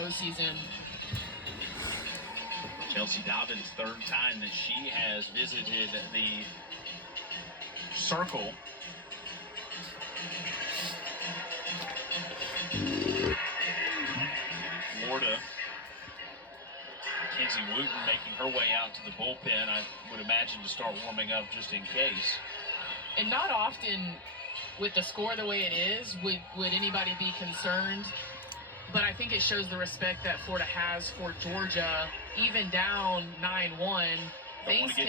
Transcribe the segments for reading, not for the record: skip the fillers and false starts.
postseason. Chelsea Dobbins, third time that she has visited the circle. Florida, Mackenzie Wooten making her way out to the bullpen, I would imagine, to start warming up just in case. And not often, with the score the way it is, would anybody be concerned. But I think it shows the respect that Florida has for Georgia. Even down 9-1, things can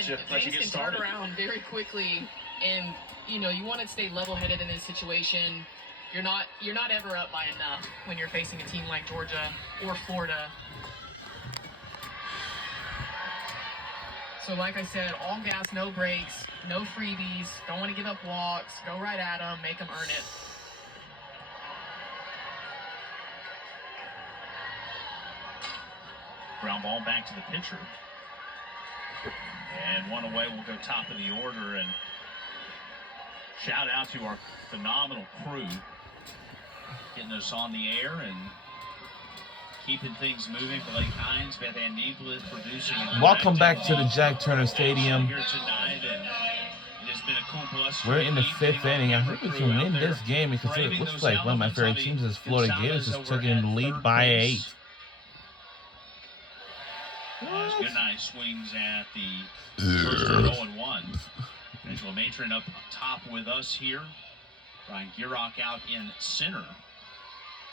turn around very quickly. And, you know, you want to stay level-headed in this situation. You're not ever up by enough when you're facing a team like Georgia or Florida. So like I said, all gas, no brakes, no freebies. Don't want to give up walks. Go right at them. Make them earn it. Ground ball back to the pitcher. And one away will go top of the order. And shout out to our phenomenal crew getting us on the air and keeping things moving. Blake Hines, Beth Ann Nieblis producing. Welcome back to the Jack Turner Stadium. Here tonight, and it has been a cool plus. We're in the 5th inning. I think we can win this game because it looks like one of my favorite teams is Florida Gators just took in the lead by 8. Goodnight swings at the first 0-1. Angela Matron up top with us here. Brian Gierach out in center.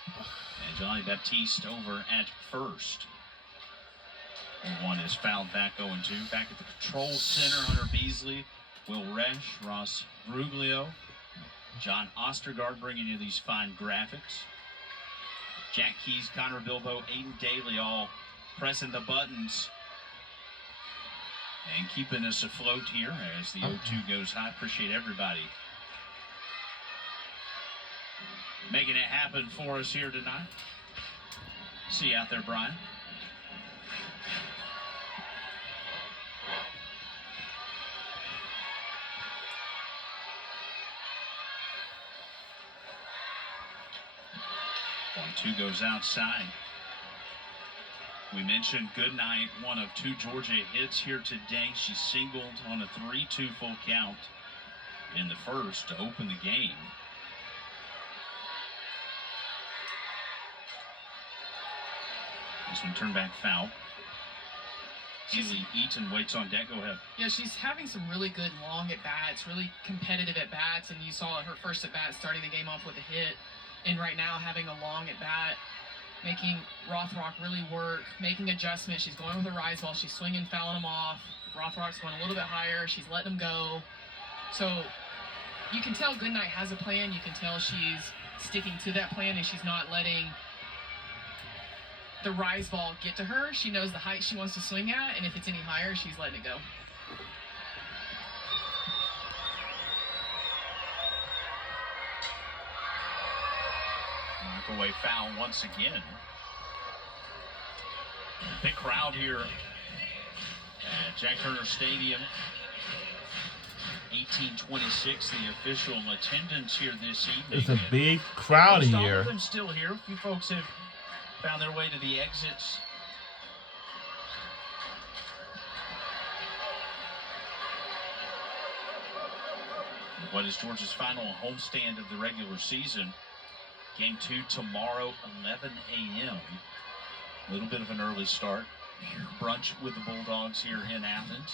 And Johnny Baptiste over at first. And one is fouled back 0-2. Back at the control center, Hunter Beasley, Will Resch, Ross Bruglio, John Ostergaard bringing you these fine graphics. Jack Keys, Connor Bilbo, Aiden Daly all pressing the buttons and keeping us afloat here as the 0-2 goes high. Appreciate everybody making it happen for us here tonight. See you out there, Brian. One-two goes outside. We mentioned Goodnight, one of 2 Georgia hits here today. She singled on a 3-2 full count in the first to open the game. This one turned back foul. Haley Eaton waits on deck. Go ahead. Yeah, she's having some really good long at-bats, really competitive at-bats, and you saw her first at-bat starting the game off with a hit, and right now having a long at-bat, making Rothrock really work, making adjustments. She's going with a rise ball. She's swinging, fouling them off. Rothrock's going a little bit higher. She's letting them go. So you can tell Goodnight has a plan. You can tell she's sticking to that plan, and she's not letting the rise ball get to her. She knows the height she wants to swing at, and if it's any higher, she's letting it go. Away foul once again. Big crowd here at Jack Turner Stadium. 1826, the official attendance here this evening. It's a big crowd here. All of them still here. A few folks have found their way to the exits. What is Georgia's final homestand of the regular season? Game 2 tomorrow, 11 a.m. A little bit of an early start. Brunch with the Bulldogs here in Athens.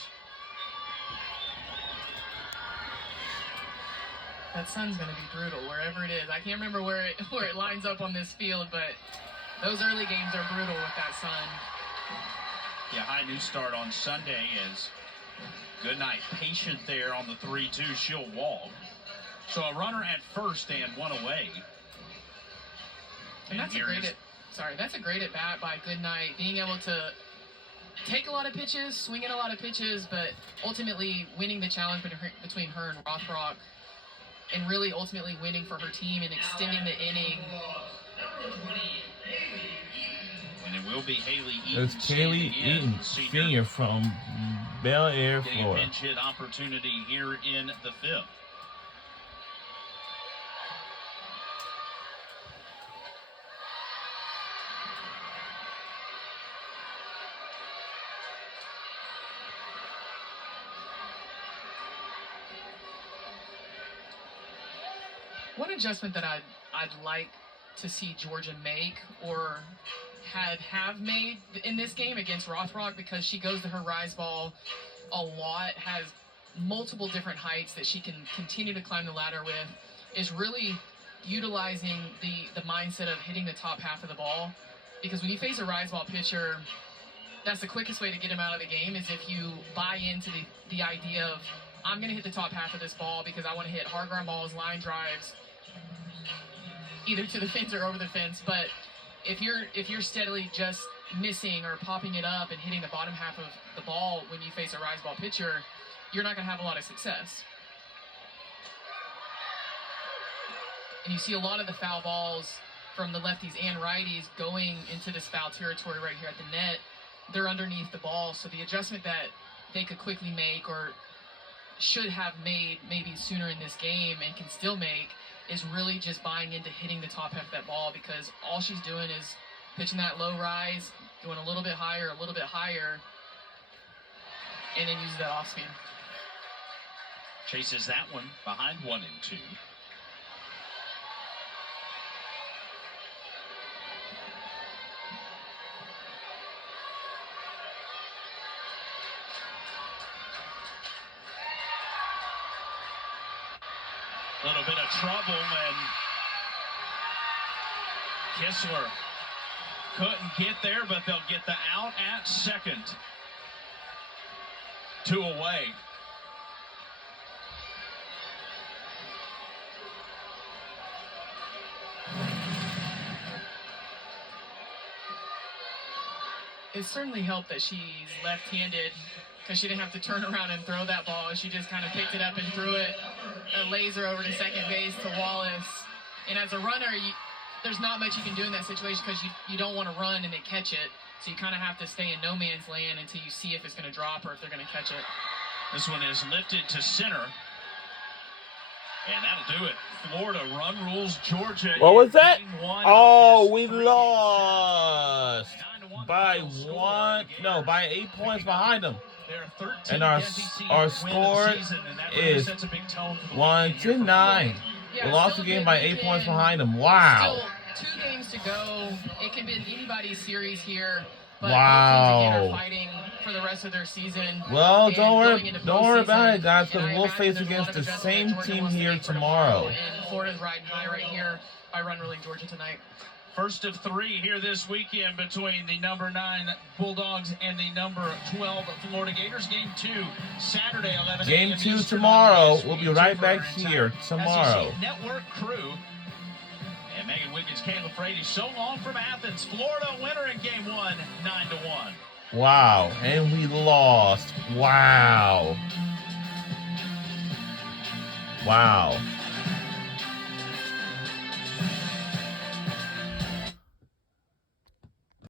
That sun's going to be brutal wherever it is. I can't remember where it lines up on this field, but those early games are brutal with that sun. Yeah, high new start on Sunday as Goodnight patient there on the 3-2. She'll walk. So a runner at first and one away. And that's a great at bat by Goodnight, being able to take a lot of pitches, swinging a lot of pitches, but ultimately winning the challenge between her and Rothrock, and really ultimately winning for her team and extending the inning. And it will be Haley Eaton. It's Haley Eaton, senior from Bel Air, Getting Florida. A pinch hit opportunity here in the 5th. One adjustment that I'd like to see Georgia make or have made in this game against Rothrock, because she goes to her rise ball a lot, has multiple different heights that she can continue to climb the ladder with, is really utilizing the mindset of hitting the top half of the ball. Because when you face a rise ball pitcher, that's the quickest way to get him out of the game, is if you buy into the idea of, I'm going to hit the top half of this ball because I want to hit hard ground balls, line drives, either to the fence or over the fence. But if you're steadily just missing or popping it up and hitting the bottom half of the ball when you face a rise ball pitcher, you're not going to have a lot of success. And you see a lot of the foul balls from the lefties and righties going into this foul territory right here at the net. They're underneath the ball, so the adjustment that they could quickly make, or should have made maybe sooner in this game and can still make, is really just buying into hitting the top half of that ball, because all she's doing is pitching that low rise, going a little bit higher, and then uses that off speed. Chases that one behind 1-2. A little bit of trouble, and Kistler couldn't get there, but they'll get the out at second. 2 away. It certainly helped that she's left-handed, because she didn't have to turn around and throw that ball. She just kind of picked it up and threw it a laser over to second base to Wallace. And as a runner, there's not much you can do in that situation, because you don't want to run and they catch it. So you kind of have to stay in no man's land until you see if it's going to drop or if they're going to catch it. This one is lifted to center. And that'll do it. Florida run rules Georgia. What was that? Oh, we 3 lost by 1. by 8 points behind them. And our score is 1-9. Yeah, We lost the game by 8 points behind them. Wow. Still 2 games to go. It can be anybody's series here. But Wow. both teams again are fighting for the rest of their season. Well, And don't going into worry about postseason. it, guys, because And I we'll imagine face there's a lot against of the adjustment same that Georgia team wants to here make for tomorrow. And Florida's riding high right here by Run Ruling Georgia tonight. First of 3 here this weekend between the number 9 Bulldogs and the number 12 Florida Gators. Game 2, Saturday, 11 Game a.m. 2 Eastern tomorrow. on We'll be ESPN right for back our here entire tomorrow. SEC Network crew. And Megan Wiggins, Caleb Frady, so long from Athens. Florida winner in Game 1, 9-1. Wow. And we lost. Wow. Wow.